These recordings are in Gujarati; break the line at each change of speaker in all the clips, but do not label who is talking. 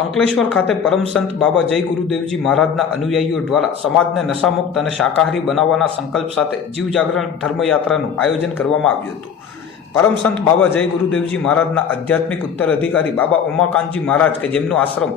અંકલેશ્વર ખાતે પરમ સંત બાબા જય ગુરુદેવજી મહારાજના અનુયાયીઓ દ્વારા સમાજને નશામુક્ત અને શાકાહારી બનાવવાના સંકલ્પ સાથે જીવ જાગરણ ધર્મયાત્રાનું આયોજન કરવામાં આવ્યું હતું પરમ સંત બાબા જય ગુરુદેવજી મહારાજના આધ્યાત્મિક ઉત્તરાધિકારી બાબા ઉમાકાંતજી મહારાજ કે જેમનો આશ્રમ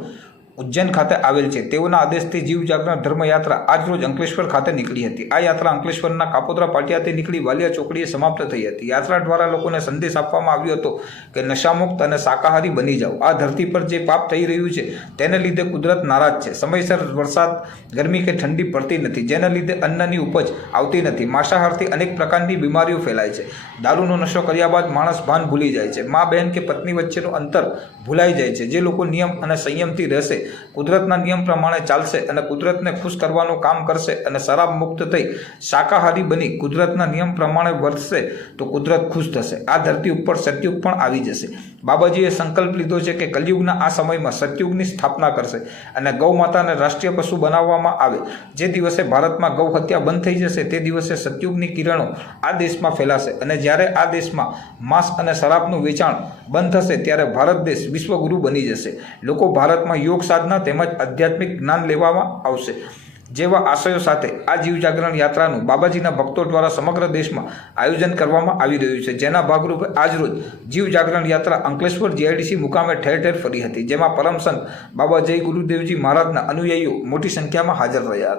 ઉજ્જૈન ખાતે આવેલ છે તેઓના આદેશથી જીવ જાગરણ ધર્મયાત્રા આજરોજ અંકલેશ્વર ખાતે નીકળી હતી આ યાત્રા અંકલેશ્વરના કાપોદરા પાટિયાથી નીકળી વાલિયા ચોકડીએ સમાપ્ત થઈ હતી યાત્રા દ્વારા લોકોને સંદેશ આપવામાં આવ્યો હતો કે નશામુક્ત અને શાકાહારી બની જાઓ આ ધરતી પર જે પાપ થઈ રહ્યું છે તેને લીધે કુદરત નારાજ છે સમયસર વરસાદ ગરમી કે ઠંડી પડતી નથી જેના લીધે અન્નની ઉપજ આવતી નથી માંસાહારથી અનેક પ્રકારની બીમારીઓ ફેલાય છે દારૂનો નશો કર્યા બાદ માણસ ભાન ભૂલી જાય છે મા બહેન કે પત્ની વચ્ચેનું અંતર ભૂલાઈ જાય છે જે લોકો નિયમ અને સંયમથી રહેશે કુદરતના નિયમ પ્રમાણે ચાલશે અને કુદરતને ખુશ કરવાનું કામ કરશે અને શરાબ મુક્ત થઈ શાકાહારી બની કુદરતના નિયમ પ્રમાણે વર્તશે તો કુદરત ખુશ થશે આ ધરતી ઉપર સતયુગ પણ આવી જશે બાબાજીએ સંકલ્પ લીધો છે કે કલયુગના આ સમયમાં સતયુગની સ્થાપના કરશે અને ગૌ માતાને રાષ્ટ્રીય પશુ બનાવવામાં આવે જે દિવસે ભારતમાં ગૌ હત્યા બંધ થઈ જશે તે દિવસે સતયુગની કિરણો આ દેશમાં ફેલાશે અને જ્યારે આ દેશમાં માંસ અને શરાબનું વેચાણ બંધ થશે ત્યારે ભારત દેશ વિશ્વગુરુ બની જશે લોકો ભારતમાં યોગ સાધના તેમજ આધ્યાત્મિક જ્ઞાન લેવામાં આવશે જેવા આશયો સાથે આ જીવ જાગરણ યાત્રાનું બાબાજીના ભક્તો દ્વારા સમગ્ર દેશમાં આયોજન કરવામાં આવી રહ્યું છે જેના ભાગરૂપે આજરોજ જીવ જાગરણ યાત્રા અંકલેશ્વર જીઆઈડીસી મુકામે ઠેર ઠેર ફરી હતી જેમાં પરમસંત બાબા જય ગુરુદેવજી મહારાજના અનુયાયીઓ મોટી સંખ્યામાં હાજર રહ્યા હતા